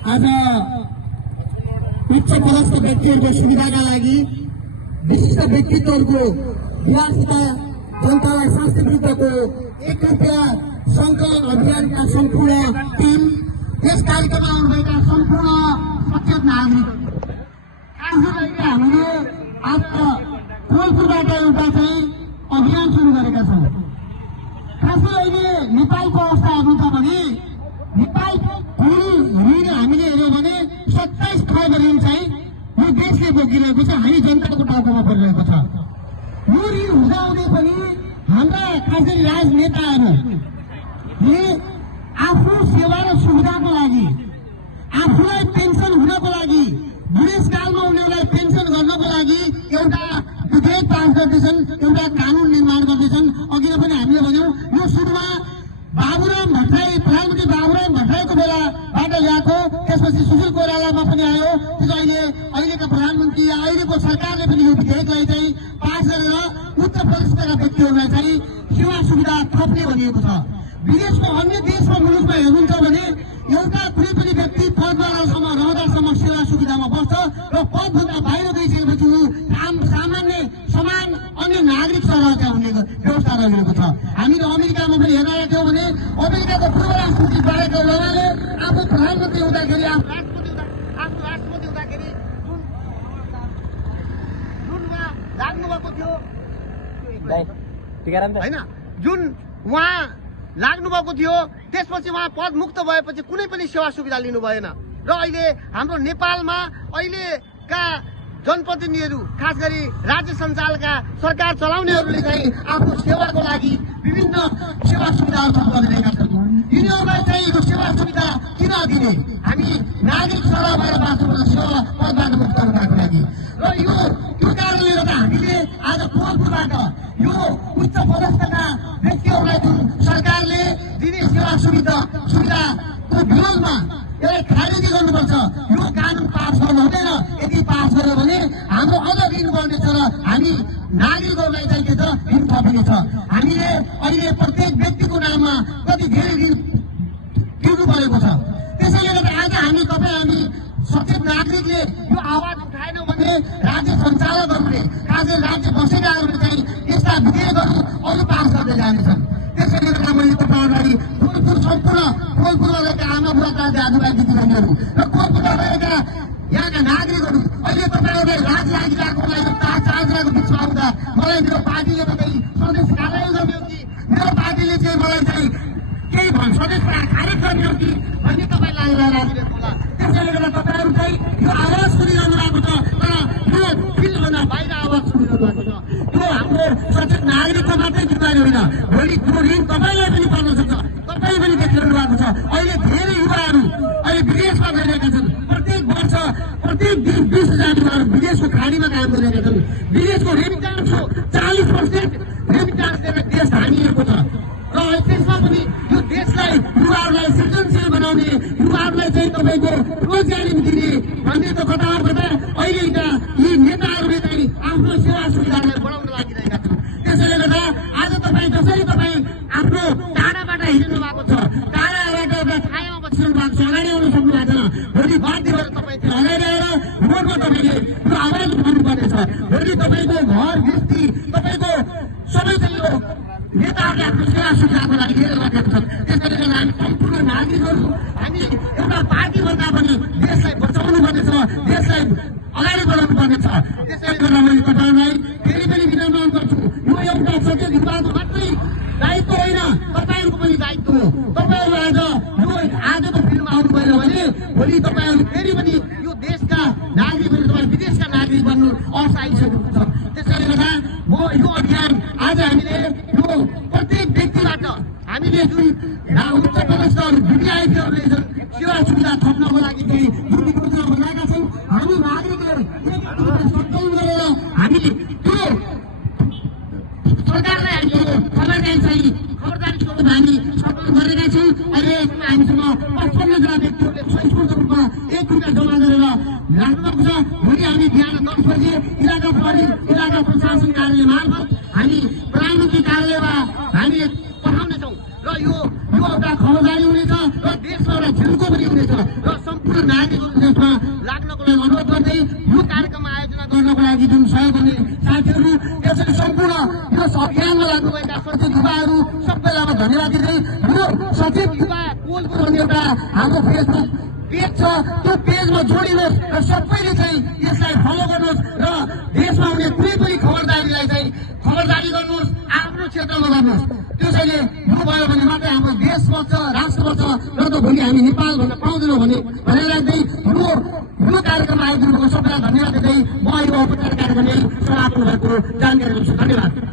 आज उच्च पदस्थ व्यक्तिहरूको सुविधाका लागि विशिष्ट व्यक्तित्वहरूको विलासिता जनतालाई स्वास्थ्य विरुद्धको 1 रुपियाँ संकलन अभियानका सम्पूर्ण टिम, यस कार्यक्रममा आउनुभएका सम्पूर्ण सचेत नागरिक, खास गरी हामीले आज कोलपुरबाट एउटा चाहिँ अभियान सुरु गरेका छौँ। खासै अहिले नेपालको अवस्था हेर्नु छ भने नेपालको ऋण हामीले हेऱ्यौँ भने 27 खरब ऋण चाहिँ यो देशले बोकिरहेको छ, हामी जनताको टाउकोमा परिरहेको छ। यो ऋण हुँदाहुँदै पनि हाम्रा खास गरी राजनेताहरूले आफ्नो सेवा र सुविधाको लागि, आफूलाई पेन्सन हुनको लागि, बुढेसकालमा उनीहरूलाई पेन्सन गर्नको लागि एउटा विधेयक पास गर्दैछन्, एउटा कानून निर्माण गर्दैछन्। अघि पनि हामीले भन्यौँ यो सुरुमा बाबुराम भट्टराई, प्रधानमन्त्री बाबुराम भट्टराईको बेलाबाट ल्याएको, त्यसपछि सुशील कोइरालामा पनि आयो। अहिलेका प्रधानमन्त्री अहिलेको सरकारले पनि यो विधेयकलाई चाहिँ पास गरेर उच्च पदस्थका व्यक्तिहरूलाई चाहिँ सेवा सुविधा थप्ने भनिएको छ। विदेशको अन्य देशमा मुलुकमा हेर्नुहुन्छ भने एउटा कुनै पनि व्यक्ति पदमा रहँदासम्म सेवा सुविधामा बस्छ र पदभन्दा बाहिर गइसकेपछि सामान्य समान अन्य नागरिक सरहका हुने व्यवस्था रहेको छ। हामीले अमेरिकामा पनि हेरेर थियौँ भने अमेरिकाको पूर्व राष्ट्रपति बारेक ओबामाले आफू प्रधानमन्त्री हुँदाखेरि राष्ट्रपति हुँदाखेरि जुनमा लाग्नुभएको थियो होइन, जुन उहाँ लाग्नुभएको थियो, त्यसपछि उहाँ पद मुक्त भएपछि कुनै पनि सेवा सुविधा लिनु भएन। र अहिले हाम्रो नेपालमा अहिलेका जनप्रतिनिधिहरू, खास गरी राज्य सञ्चालका सरकार चलाउनेहरूले चाहिँ आफ्नो सेवाको लागि विभिन्न सेवा सुविधाहरू थप गरिरहेका छन्। यिनीहरूलाई चाहिँ यो सेवा सुविधा किन दिने? हामी नागरिक सरह भएर बाँच्नुपर्छ सेवा पदबाट मुक्त हुनको लागि। र यो कारणले गर्दा हामीले आज कोलपुरबाट यो उच्च पदस्थका व्यक्तिहरूलाई जुन सरकारले दिने सेवा सुविधाको विरोधमा यसलाई खारेजी गर्नुपर्छ, यो कानुन पास गर्नु हुँदैन। यदि पास गर्यो भने हाम्रो अझ ऋण बढ्नेछ र हामी नागरिकहरूलाई चाहिँ के छ ऋण थपिनेछ। हामीले अहिले प्रत्येक व्यक्तिको नाममा कति धेरै ऋण तिर्नु परेको छ। त्यसैले गर्दा आज हामी सचेत नागरिकले यो आवाज उठाएनौँ भने राज्य सञ्चालकहरूले, खास गरी राज्य बसेकाहरूले चाहिँ यस्ता विधेयकहरू अरू पास गर्दै जानेछन्। त्यसैले गर्दा मैले तपाईँहरूलाई सम्पूर्ण कोलपुरमा रहेका आमा बुढाका दाजुभाइ दिदीबहिनीहरू र कोलपुरमा रहेका यहाँका नागरिकहरू, अहिले तपाईँहरूलाई राज लागिरहेको मलाई चार्जको बिचमा आउँदा मलाई मेरो पार्टीले तपाईँ सन्देश कार्यालय गर्ने हो कि मेरो पार्टीले चाहिँ मलाई चाहिँ केही सन्देश खारेज गर्ने हो कि भन्ने तपाईँलाई राजिरहेको होला। त्यसैले गर्दा तपाईँहरू चाहिँ यो आवाज सुनिरहनु भएको छ, तर यो फिल्डभन्दा बाहिर आवाज सुनिरहनु भएको छ। त्यो हाम्रो सचेत नागरिकको मात्रै जिम्मेवारी होइन, भोलि त्यो ऋण तपाईँलाई पनि पर्न सक्छ। तपाईँ पनि देखिरहनु भएको छ, अहिले धेरै युवाहरू अहिले विदेशमा गइरहेका छन्। प्रत्येक वर्ष प्रत्येक दिन 20,000 युवाहरू विदेशको खाडीमा काम गरिरहेका छन्। विदेशको रेमिटान्सको 40% रेमिटान्सले देश धानिएको छ। र त्यसमा पनि यो देशलाई युवाहरूलाई सृजनशील बनाउने, युवाहरूलाई चाहिँ तपाईँको रोजगारी दिने भन्ने त कता अहिलेका यी नेताहरूले चाहिँ आफ्नो सेवा सुविधालाई बढाउन लागिरहेका छन्। त्यसैले गर्दा आज जसरी तपाईँ आफ्नो टाढाबाट हिँड्नु भएको छ, टाढाबाट एउटा छायामा बसिरहनु भएको छ, अगाडि आउन सक्नु भएको छैन, भोलि बाध्य भएर तपाईँ अगाडि आएर रोडमा तपाईँले यो आवाज उठाउनु पर्नेछ। भोलि तपाईँको घर गृहस्थी तपाईँको सबै चाहिँ यो नेताहरूले आफ्नो सेवा सुविधाको लागि लिएर राखेका छन्। त्यसैले गर्दा हामी सम्पूर्ण नागरिकहरू हामी एउटा पार्टीभन्दा पनि देशलाई बचाउनु पर्नेछ, देशलाई अगाडि बढाउनु पर्नेछ। त्यसैले गर्दा मैले तपाईँहरूलाई फेरि पनि विनम्र गर्छु, यो एउटा सचेत युवाको मात्रै दायित्व होइन, तपाईँहरूको पनि दायित्व हो। तपाईँहरू आजको फिल्डमा आउनु पऱ्यो भने भोलि तपाईँहरू फेरि पनि यो देशका नागरिक भने तपाईँ विदेशका नागरिक बन्नु अवस्था आइसकेको छ। त्यसैले गर्दा म यो अभियान आज हामीले यो प्रत्येक व्यक्तिबाट हामीले जुन उच्च पदस्थहरू भिडिआइपीहरूले जुन सेवा सुविधा थप्नको लागि चाहिँ जुन योजना बनाएका छन्, हामी नागरिकले सञ्चालन गरेर हामीले त्यो सरकारलाई हामीले खबरदारी स्वरूप हामी सञ्चालन गरेका छौँ। अहिले हामीसँग 55 जना व्यक्तिहरूले स्वयंस्फूर्त रूपमा 1 रुपियाँ जम्मा गरेर राख्नुभएको छ। भोलि हामी बिहान 10 बजे इलाका प्रशासन कार्यालय मार्फत हामी प्रधानमन्त्री कार्यालयमा हामी पठाउनेछौँ र यो एउटा खबरदारी हुनेछ र देशमा एउटा झिल्को पनि हुनेछ र सम्पूर्ण नागरिकहरू त्यसमा लाग्नको लागि अनुरोध गर्दै यो कार्यक्रम आयोजना गर्नको लागि जुन सहयोग गर्ने साथीहरू यसरी सम्पूर्ण यस अभियानमा लाग्नुभएका सचेत युवाहरू सबैलाई म धन्यवाद दिँदै यो सचेत युवा कोलको भन्ने एउटा हाम्रो फेसबुक पेज छ त्यो पेजमा जोडिनुहोस् र सबैले चाहिँ यसलाई फलो गर्नुहोस् र देशमा हुने कुनै पनि खबरदारीलाई चाहिँ खबरदारी गर्नुहोस् आफ्नो क्षेत्रमा गर्नुहोस् त्यसैले यो भयो भने मात्रै हाम्रो देश बच्छ राष्ट्र बच्छ र त भोलि हामी नेपाल भन्न पाउँदैनौँ भनेर राख्दै यो कार्यक्रम आयोजन सबैलाई धन्यवाद दिँदै म यो औपचारिक कार्यक्रम समापन भएको जानकारी दिन्छु। धन्यवाद।